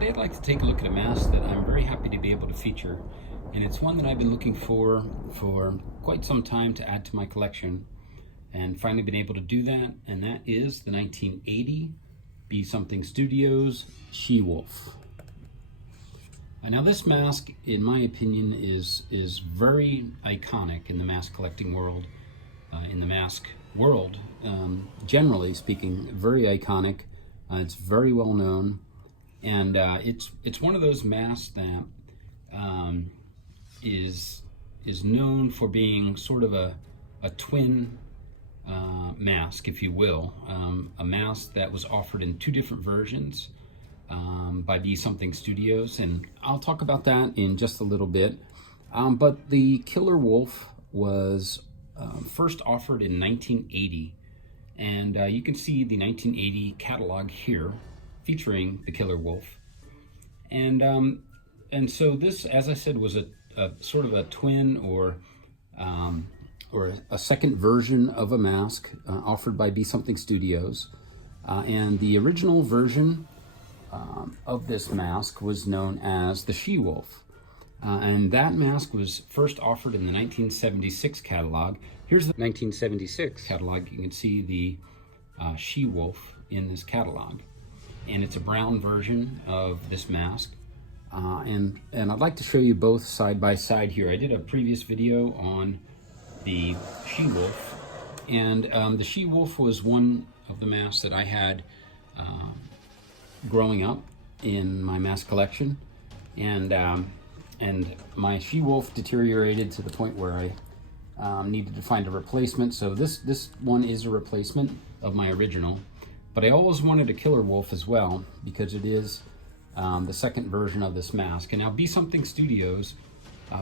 Today I'd like to take a look at a mask that I'm very happy to be able to feature, and it's one that I've been looking for quite some time to add to my collection, and finally been able to do that, and that is the 1980 Be Something Studios She-Wolf. Now this mask, in my opinion, is very iconic in the mask collecting world, generally speaking, very iconic. It's very well known, and it's one of those masks that is known for being sort of a twin mask, if you will, a mask that was offered in two different versions by Be Something Studios, and I'll talk about that in just a little bit. But the Killer Wolf was first offered in 1980, and you can see the 1980 catalog here featuring the Killer Wolf. And so this, as I said, was a sort of a twin or a second version of a mask offered by Be Something Studios. And the original version of this mask was known as the She-Wolf. And that mask was first offered in the 1976 catalog. Here's the 1976 catalog. You can see the She-Wolf in this catalog. And it's a brown version of this mask. And I'd like to show you both side by side here. I did a previous video on the She-Wolf. And the She-Wolf was one of the masks that I had growing up in my mask collection. And my She-Wolf deteriorated to the point where I needed to find a replacement. So this one is a replacement of my original. But I always wanted a Killer Wolf as well, because it is the second version of this mask. And now Be Something Studios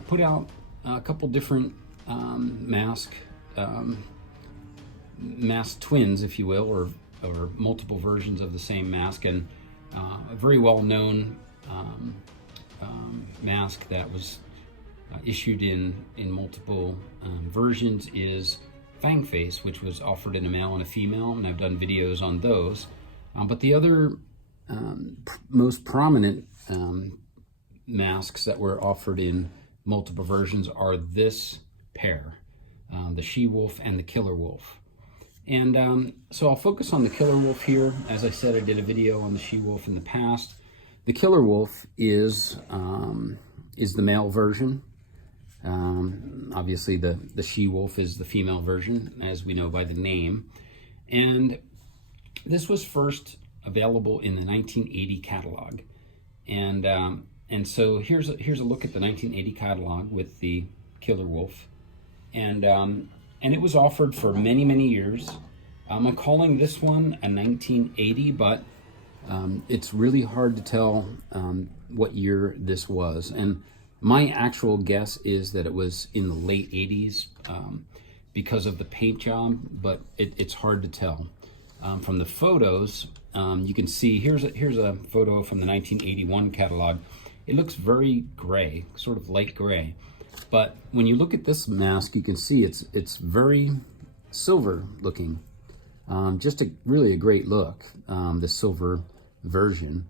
put out a couple different mask twins, if you will, or multiple versions of the same mask. And a very well-known mask that was issued in multiple versions is Fang Face, which was offered in a male and a female, and I've done videos on those. But the other most prominent masks that were offered in multiple versions are this pair, the She-Wolf and the Killer Wolf. And so I'll focus on the Killer Wolf here. As I said, I did a video on the She-Wolf in the past. The Killer Wolf is the male version. Obviously the She-Wolf is the female version, as we know by the name. And this was first available in the 1980 catalog. And so here's a look at the 1980 catalog with the Killer Wolf. And it was offered for many, many years. I'm calling this one a 1980, but it's really hard to tell what year this was. And my actual guess is that it was in the late 80s because of the paint job, but it's hard to tell. From the photos, you can see, here's a photo from the 1981 catalog. It looks very gray, sort of light gray. But when you look at this mask, you can see it's very silver looking. Just really a great look, the silver version.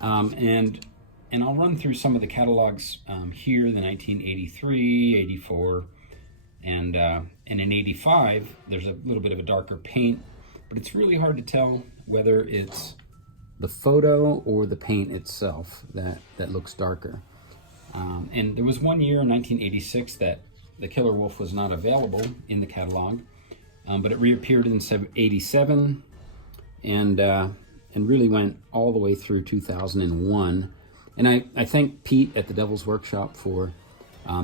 And I'll run through some of the catalogs here, the 1983, 84, and in 85, there's a little bit of a darker paint, but it's really hard to tell whether it's the photo or the paint itself that looks darker. And there was one year in 1986 that the Killer Wolf was not available in the catalog, but it reappeared in 87 and really went all the way through 2001. And I thank Pete at the Devil's Workshop for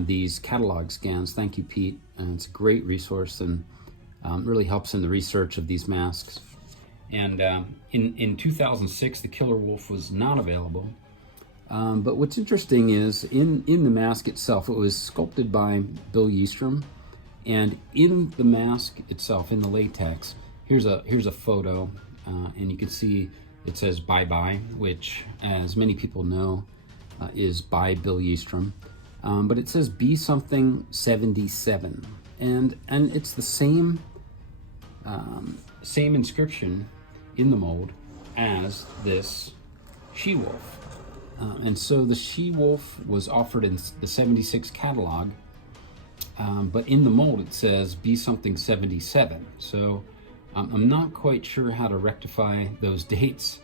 these catalog scans. Thank you, Pete. And it's a great resource and really helps in the research of these masks. And in 2006, the Killer Wolf was not available. But what's interesting is in the mask itself, it was sculpted by Bill Yeastrom. And in the mask itself, in the latex, here's a photo, and you can see it says "Bye Bye," which, as many people know, is by Bill Yeastrom. But it says "Be Something 77," and it's the same inscription in the mold as this She-Wolf. And so the she-wolf was offered in the 76 catalog, but in the mold it says Be Something 77. So I'm not quite sure how to rectify those dates.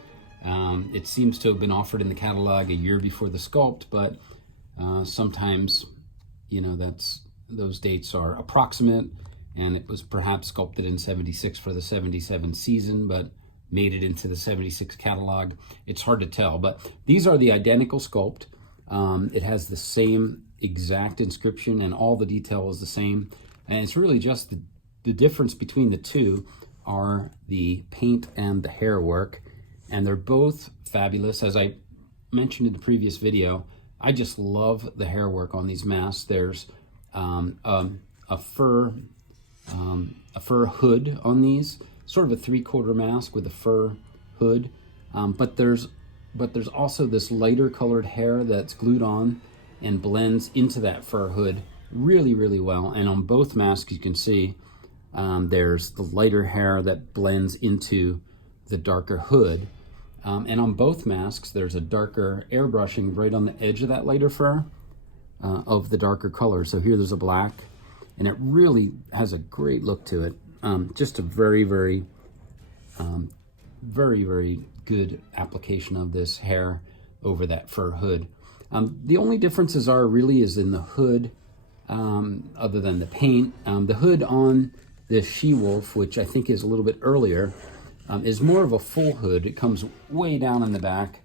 It seems to have been offered in the catalog a year before the sculpt, but sometimes, you know, those dates are approximate, and it was perhaps sculpted in 76 for the 77 season, but made it into the 76 catalog. It's hard to tell, but these are the identical sculpt. It has the same exact inscription, and all the detail is the same. And it's really just the difference between the two are the paint and the hair work. And they're both fabulous. As I mentioned in the previous video, I just love the hair work on these masks. There's a fur hood on these, sort of a 3/4 mask with a fur hood. But there's also this lighter colored hair that's glued on and blends into that fur hood really, really well. And on both masks, you can see there's the lighter hair that blends into the darker hood. And on both masks, there's a darker airbrushing right on the edge of that lighter fur of the darker color. So here there's a black, and it really has a great look to it. Just a very, very, very good application of this hair over that fur hood. The only differences is in the hood, other than the paint. The hood on this she-wolf, which I think is a little bit earlier, is more of a full hood. It comes way down in the back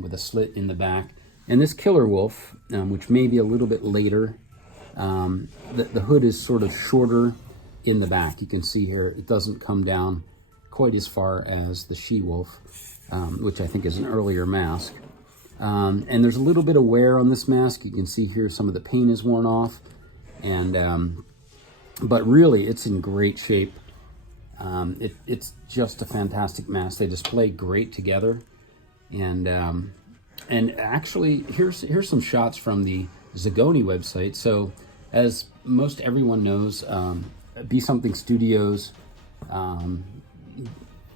with a slit in the back. And this killer wolf, which may be a little bit later, the hood is sort of shorter in the back. You can see here it doesn't come down quite as far as the she-wolf, which I think is an earlier mask. And there's a little bit of wear on this mask. You can see here some of the paint is worn off, and but really it's in great shape. It's just a fantastic mask. They display great together, and actually here's some shots from the Zagoni website. So as most everyone knows, Be Something Studios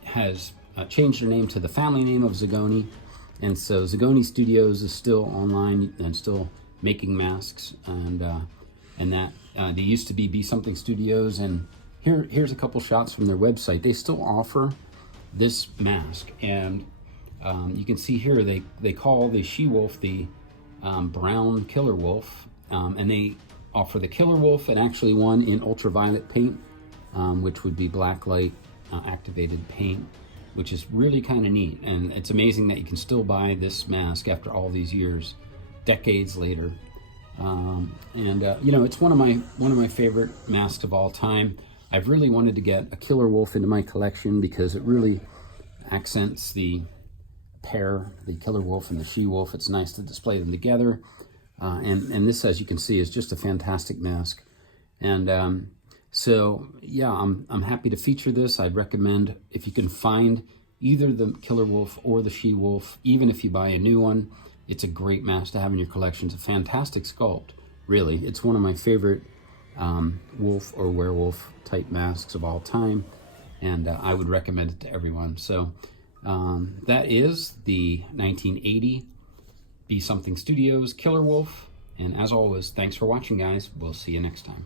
has changed their name to the family name of Zagoni, and so Zagoni Studios is still online and still making masks, and that they used to be Something Studios. And here's a couple shots from their website. They still offer this mask, and you can see here they call the she-wolf the brown killer wolf, and they offer the killer wolf and actually one in ultraviolet paint, which would be blacklight activated paint, which is really kind of neat. And it's amazing that you can still buy this mask after all these years, decades later. You know, it's one of my favorite masks of all time. I've really wanted to get a killer wolf into my collection because it really accents the pair, the killer wolf and the she-wolf. It's nice to display them together. And this, as you can see, is just a fantastic mask. And so yeah, I'm happy to feature this. I'd recommend, if you can find either the killer wolf or the she-wolf, even if you buy a new one, it's a great mask to have in your collection. It's a fantastic sculpt, really. It's one of my favorite wolf or werewolf type masks of all time, and I would recommend it to everyone. So that is the 1980 Be Something Studios Killer Wolf, and as always, thanks for watching, guys. We'll see you next time.